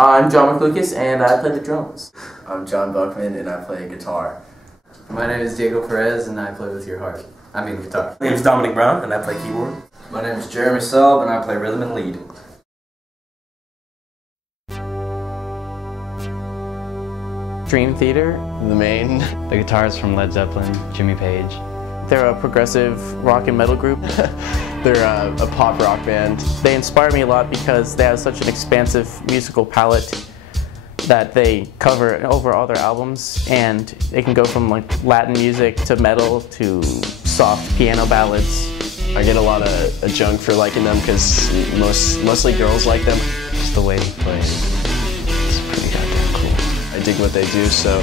I'm John McLucas, and I play the drums. I'm John Buckman, and I play guitar. My name is Diego Perez, and I play with your heart. I mean guitar. My name is Dominic Brown, and I play keyboard. My name is Jeremy Selb, and I play rhythm and lead. Dream Theater. The Main. The guitarist from Led Zeppelin, Jimmy Page. They're a progressive rock and metal group. They're a pop rock band. They inspire me a lot because they have such an expansive musical palette that they cover over all their albums, and they can go from like Latin music to metal to soft piano ballads. I get a lot of junk for liking them because mostly girls like them. Just the way he plays, it's pretty goddamn cool. I dig what they do, so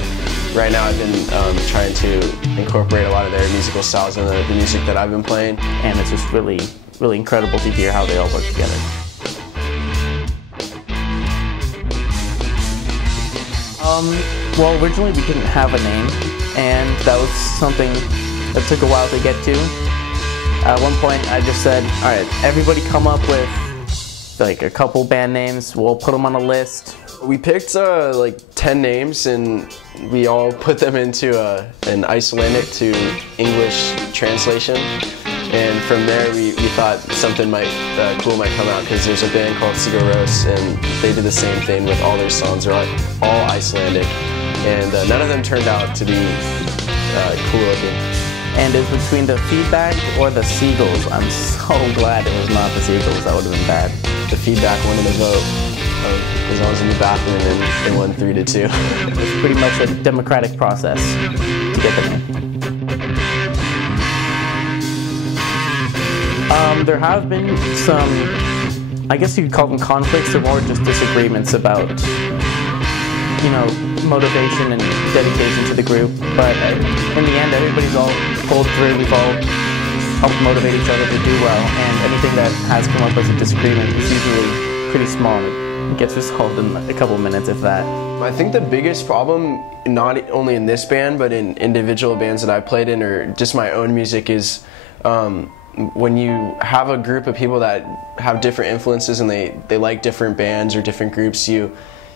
right now I've been trying to incorporate a lot of their musical styles in the music that I've been playing. And it's just really, really incredible to hear how they all work together. Well, originally we didn't have a name, and that was something that took a while to get to. At one point I just said, all right, everybody come up with like a couple band names, we'll put them on a list. We picked like 10 names, and we all put them into an Icelandic to English translation. And from there we thought something cool might come out, because there's a band called Sigur Rós, and they did the same thing with all their songs. They're all Icelandic, and none of them turned out to be cool looking. And it's between the Feedback or the Seagulls. I'm so glad it was not the Seagulls. That would have been bad. The Feedback won in the vote, because I was in the bathroom, and it won 3-2. It was pretty much a democratic process to get the name. There have been some, I guess you could call them conflicts, or more just disagreements about, you know, motivation and dedication to the group. But in the end, everybody's all pulled through. We've all helped motivate each other to do well, and anything that has come up as a disagreement is usually pretty small. It gets resolved in a couple minutes, if that. I think the biggest problem, not only in this band, but in individual bands that I've played in, or just my own music, is when you have a group of people that have different influences and they like different bands or different groups,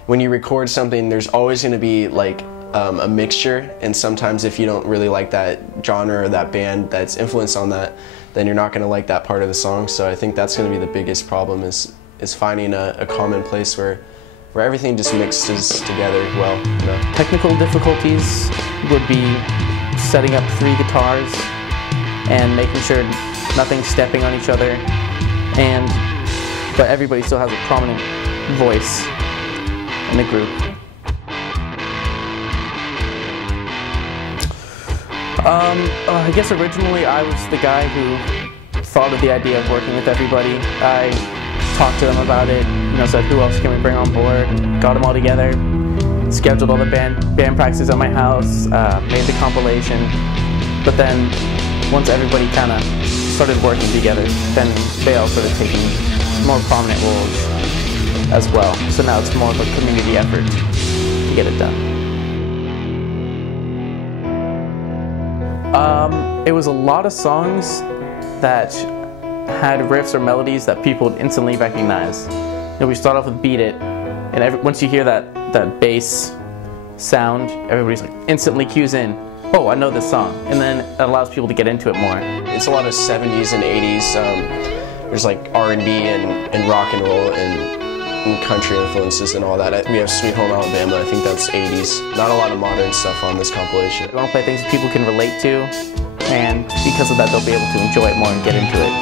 when you record something, there's always going to be like a mixture, and sometimes if you don't really like that genre or that band that's influenced on that, then you're not going to like that part of the song. So I think that's going to be the biggest problem, is finding a common place where everything just mixes together well. You know? Technical difficulties would be setting up 3 guitars and making sure nothing's stepping on each other, but everybody still has a prominent voice in the group. I guess originally I was the guy who thought of the idea of working with everybody. I talked to them about it, said who else can we bring on board, got them all together, scheduled all the band practices at my house, made the compilation. But then once everybody kind of started working together, then they all started taking more prominent roles as well. So now it's more of a community effort to get it done. It was a lot of songs that had riffs or melodies that people would instantly recognize. We start off with Beat It, and once you hear that bass sound, everybody's like instantly cues in, oh, I know this song, and then it allows people to get into it more. It's a lot of 70s and 80s. There's like R&B and rock and roll and country influences and all that. We have Sweet Home Alabama, I think that's 80s. Not a lot of modern stuff on this compilation. We want to play things that people can relate to, and because of that they'll be able to enjoy it more and get into it.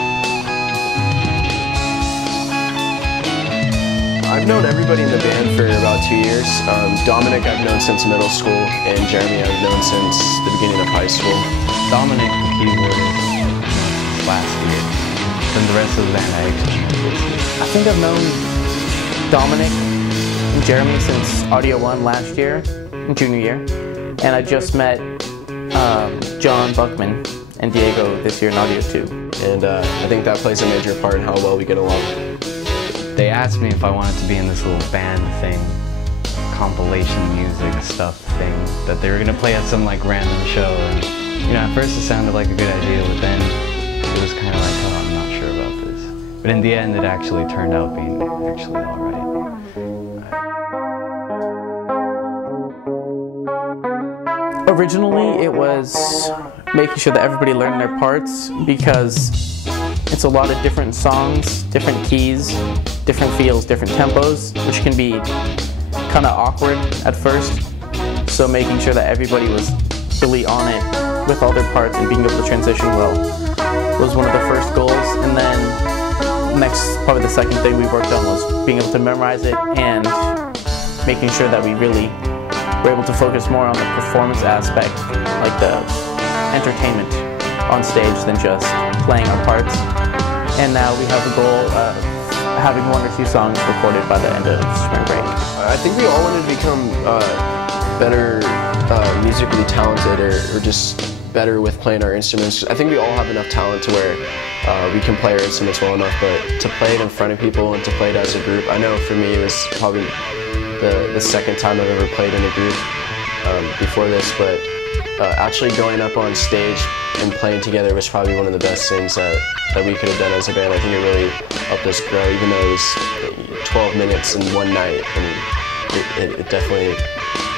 I've known everybody in the band for about 2 years. Dominic I've known since middle school, and Jeremy I've known since the beginning of high school. Dominic, the keyboardist, last year. Then the rest of the band I think I've known Dominic and Jeremy since Audio 1 last year, junior year, and I just met John Buckman and Diego this year in Audio 2. And I think that plays a major part in how well we get along. They asked me if I wanted to be in this little band thing, compilation music stuff thing, that they were gonna play at some like random show. And at first it sounded like a good idea, but then it was kind of like, oh, I'm not sure about this. But in the end, it actually turned out being actually all right. Originally, it was making sure that everybody learned their parts because it's a lot of different songs, different keys, different feels, different tempos, which can be kind of awkward at first. So making sure that everybody was really on it with all their parts and being able to transition well was one of the first goals. And then next, probably the second thing we worked on was being able to memorize it and making sure that we really were able to focus more on the performance aspect, like the entertainment on stage than just playing our parts. And now we have a goal of having 1 or 2 songs recorded by the end of spring break. I think we all wanted to become better musically talented or just better with playing our instruments. I think we all have enough talent to where we can play our instruments well enough, but to play it in front of people and to play it as a group, I know for me it was probably the second time I've ever played in a group before this, but actually going up on stage and playing together was probably one of the best things that we could have done as a band. I think it really helped us grow, even though it was 12 minutes in one night, and it definitely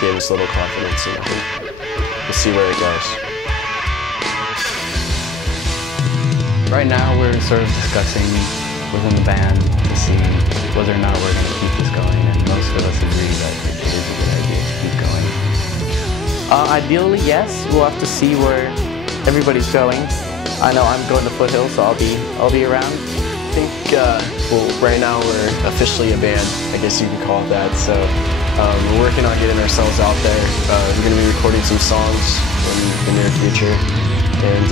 gave us a little confidence, and I think we'll see where it goes. Right now we're sort of discussing within the band to see whether or not we're going to keep this going, and most of us agree that it is a good idea to keep going. Ideally, yes. We'll have to see where everybody's going. I know I'm going to Foothill, so I'll be around. I think, well, right now we're officially a band, I guess you can call it that, so we're working on getting ourselves out there. We're going to be recording some songs in the near future, and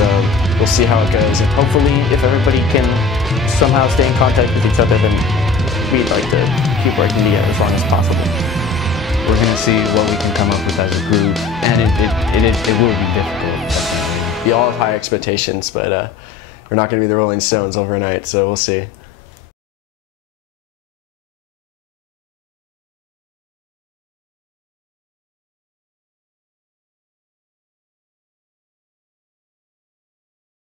we'll see how it goes. And Hopefully, if everybody can somehow stay in contact with each other, then we'd like to keep working together as long as possible. We're going to see what we can come up with as a group, and it will be difficult. we all have high expectations, but we're not going to be the Rolling Stones overnight, so we'll see.